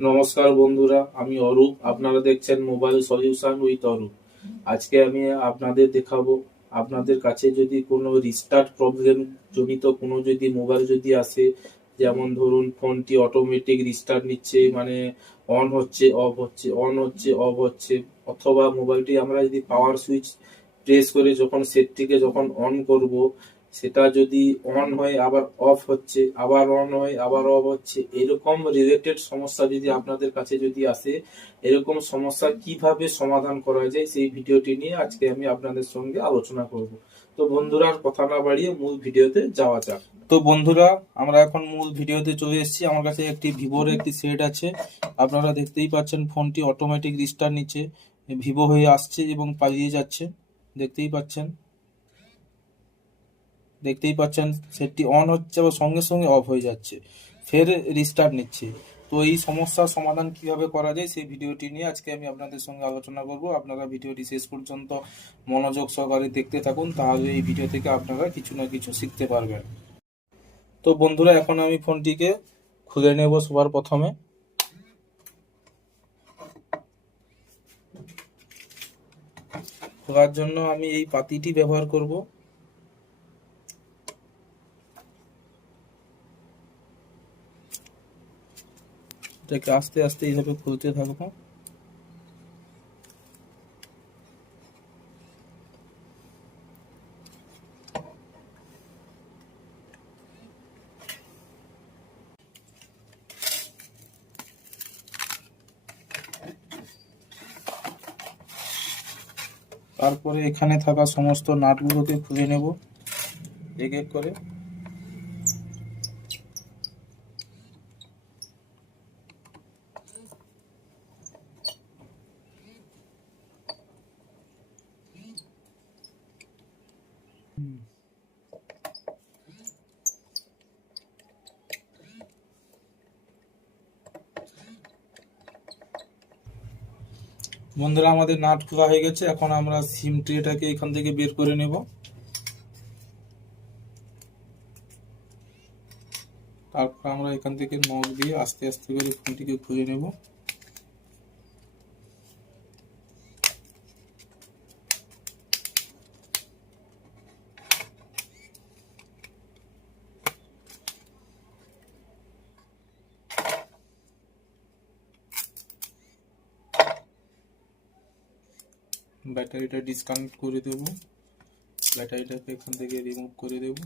নমস্কার বন্ধুরা, আমি অরূপ। আপনারা দেখছেন মোবাইল সলিউশন উইথ অরূপ। আজকে আমি আপনাদের দেখাবো, আপনাদের কাছে যদি কোনো রিস্টার্ট প্রবলেম জনিত কোনো যদি মোবাইল যদি আসে, যেমন ধরুন ফোনটি অটোমেটিক রিস্টার্ট নিচ্ছে, মানে অন হচ্ছে অফ হচ্ছে, অন হচ্ছে অফ হচ্ছে, অথবা মোবাইলটি আমরা যদি পাওয়ার সুইচ প্রেস করে যখন সেটটিকে যখন অন করব, সেটা যদি অন হয়ে আবার অফ হচ্ছে, আবার অন হয়ে আবার অফ হচ্ছে, এরকম রিলেটেড সমস্যা যদি আপনাদের কাছে যদি আসে, এরকম সমস্যা কিভাবে সমাধান করা যায় সেই ভিডিওটি নিয়ে আজকে আমি আপনাদের সঙ্গে আলোচনা করব। তো বন্ধুরা, আর কথা না বাড়িয়ে মূল ভিডিওতে যাওয়া যাক। তো বন্ধুরা, আমরা এখন মূল ভিডিওতে চলে এসেছি। আমার কাছে একটি ভিভোর একটি সেট আছে। আপনারা দেখতেই পাচ্ছেন ফোনটি অটোমেটিক রিস্টার্ট নিচ্ছে, ভিভো হয়ে আসছে এবং পালিয়ে যাচ্ছে। দেখতেই পাচ্ছেন সেটটি অন হচ্ছে বা সঙ্গে সঙ্গে অফ হয়ে যাচ্ছে, ফের রিস্টার্ট নিচ্ছে। তো এই সমস্যার সমাধান কিভাবে করা যায় সেই ভিডিওটি নিয়ে আজকে আমি আপনাদের সঙ্গে আলোচনা করব। আপনারা ভিডিওটি শেষ পর্যন্ত মনোযোগ সহকারে দেখতে থাকুন, তাহলে এই ভিডিও থেকে আপনারা কিছু না কিছু শিখতে পারবেন। তো বন্ধুরা, এখন আমি ফোনটিকে খুলে নেব। সবার প্রথমে খোলার জন্য আমি এই পাতিটি ব্যবহার করব। এটাকে আস্তে আস্তে এইভাবে খুলতে থাকবো। তারপরে এখানে থাকা সমস্ত নাটগুলোকে খুলে নেব এক এক করে। বন্ধুরা, আমাদের নাট খোলা হয়ে গেছে। এখন আমরা সিম ট্রেটাকে এখান থেকে বের করে নেব। তারপর আমরা এখান থেকে নখ দিয়ে আস্তে আস্তে করে ফোনটিকে খুলে নেব। ব্যাটারিটা ডিসকানেক্ট করে দেব। ব্যাটারিটাকে এখান থেকে রিমুভ করে দেব।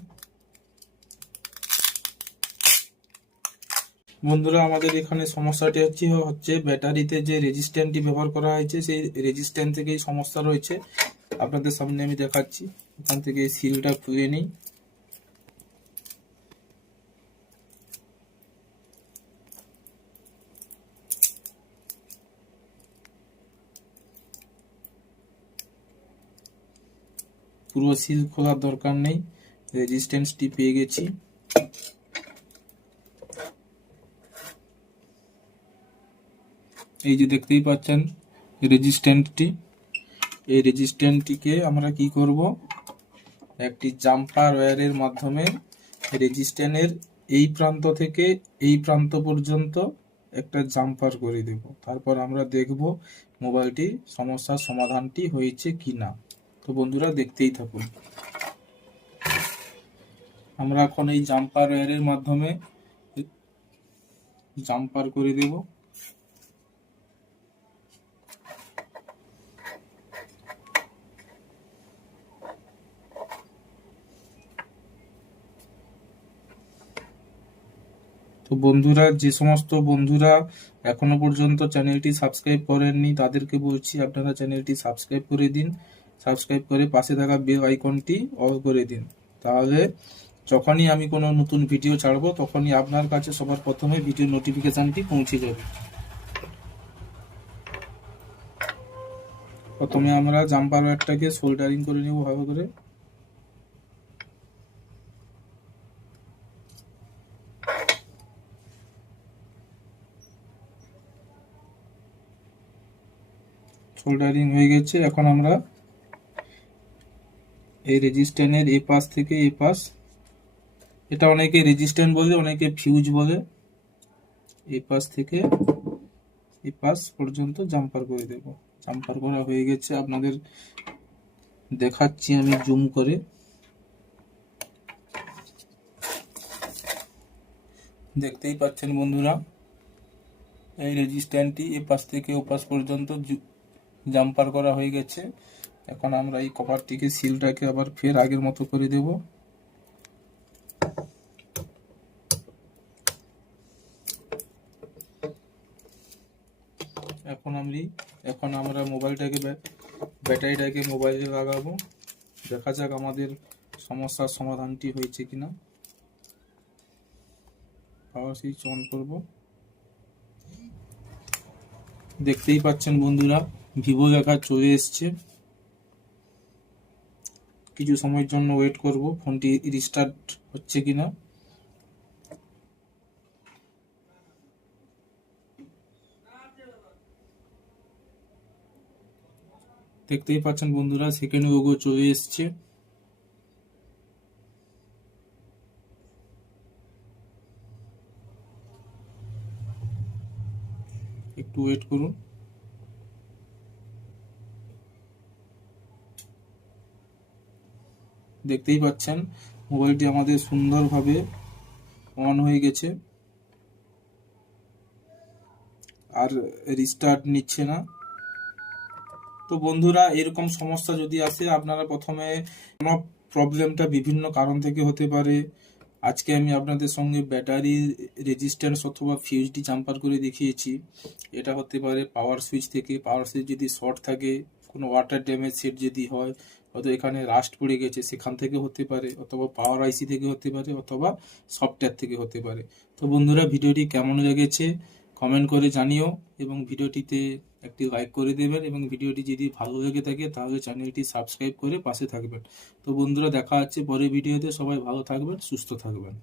বন্ধুরা, আমাদের এখানে সমস্যাটি হচ্ছে ব্যাটারিতে যে রেজিস্ট্যান্টটি ব্যবহার করা হয়েছে সেই রেজিস্ট্যান্ট থেকেই সমস্যা রয়েছে। আপনাদের সামনে আমি দেখাচ্ছি। এখান থেকে সিলটা খুলে নিই। পুরো সিল খোলার দরকার নেই, রেজিস্ট্যান্সটি পেয়ে গেছি। এই যে দেখতেই পাচ্ছেন রেজিস্ট্যান্টটি। এই রেজিস্ট্যান্টটিকে আমরা কি করব, একটি জাম্পার ওয়্যারের মাধ্যমে রেজিস্ট্যান্টের এই প্রান্ত থেকে এই প্রান্ত পর্যন্ত একটা জাম্পার করে দেব। তারপর আমরা দেখব মোবাইলটি সমস্যার সমাধানটি হয়েছে কিনা। তো বন্ধুরা, দেখতেই থাকুন। আমরা এখন এই জাম্পার ওয়্যারের মাধ্যমে জাম্পার করে দেব। তো বন্ধুরা, যে সমস্ত বন্ধুরা এখনো পর্যন্ত চ্যানেলটি সাবস্ক্রাইব করেননি তাদেরকে বলছি, আপনারা চ্যানেলটি সাবস্ক্রাইব করে দিন। সাবস্ক্রাইব করে পাশে থাকা বেল আইকনটি অল করে দিন, তাহলে যখনই আমি কোনো নতুন ভিডিও ছাড়বো তখনই আপনার কাছে সবার প্রথমে ভিডিও নোটিফিকেশনটি পৌঁছে যাবে। প্রথমে আমরা জাম্পার ওয়্যারটাকে সোল্ডারিং করে নেব ভালো করে। সোল্ডারিং হয়ে গেছে। এখন আমরা এই রেজিস্ট্যান্টের এ পাশ থেকে এ পাশ, এটা অনেকে রেজিস্ট্যান্ট বলে, অনেকে ফিউজ বলে, এই পাশ থেকে এই পাশ পর্যন্ত জাম্পার করে দেব। জাম্পার করা হয়ে গেছে, আপনাদের দেখাচ্ছি আমি জুম করে। দেখতেই পাচ্ছেন বন্ধুরা, এই রেজিস্ট্যান্টটি এ পাশ থেকে ও পাশ পর্যন্ত জাম্পার করা হয়ে গেছে। এখন আমরা এই কভারটিকে, সিলটাকে আবার ফের আগের মতো করে দেব। এখন আমরা ব্যাটারিটাকে মোবাইলে লাগাবো। দেখা যাক আমাদের সমস্যার সমাধানটি হয়েছে কিনা। পাওয়ার সুইচ অন করব। দেখতেই পাচ্ছেন বন্ধুরা, ভিভো লেখা চলে এসছে। কিছু সময়ের জন্য ওয়েট করব ফোনটি রিস্টার্ট হচ্ছে কিনা। দেখতেই পাচ্ছেন বন্ধুরা, সেকেন্ড লোগো চলে এসছে। একটু ওয়েট করুন। দেখতেই পাচ্ছেন মোবাইলটি আমাদের সুন্দরভাবে অন হয়ে গেছে, আর রিস্টার্ট নিচ্ছে না। তো বন্ধুরা, এরকম সমস্যা যদি আসে, আপনারা প্রথমে প্রবলেমটা বিভিন্ন কারণ থেকে হতে পারে। আজকে আমি আপনাদের সঙ্গে ব্যাটারি রেজিস্ট্যান্স অথবা ফিউজটি জাম্পার করে দেখিয়েছি। এটা হতে পারে পাওয়ার সুইচ থেকে। পাওয়ার সুইচ যদি শর্ট থাকে, কোনো ওয়াটার ড্যামেজ সেট যদি হয়, হয়তো এখানে রাস্ট পড়ে গেছে, সেখান থেকে হতে পারে, অথবা পাওয়ার আইসি থেকে হতে পারে, অথবা সফটওয়্যার থেকে হতে পারে। তো বন্ধুরা, ভিডিওটি কেমন লেগেছে কমেন্ট করে জানিও, এবং ভিডিওটিতে একটি লাইক করে দেবেন, এবং ভিডিওটি যদি ভালো লেগে থাকে তাহলে চ্যানেলটি সাবস্ক্রাইব করে পাশে থাকবেন। তো বন্ধুরা, দেখা হচ্ছে পরের ভিডিওতে। সবাই ভালো থাকবেন, সুস্থ থাকবেন।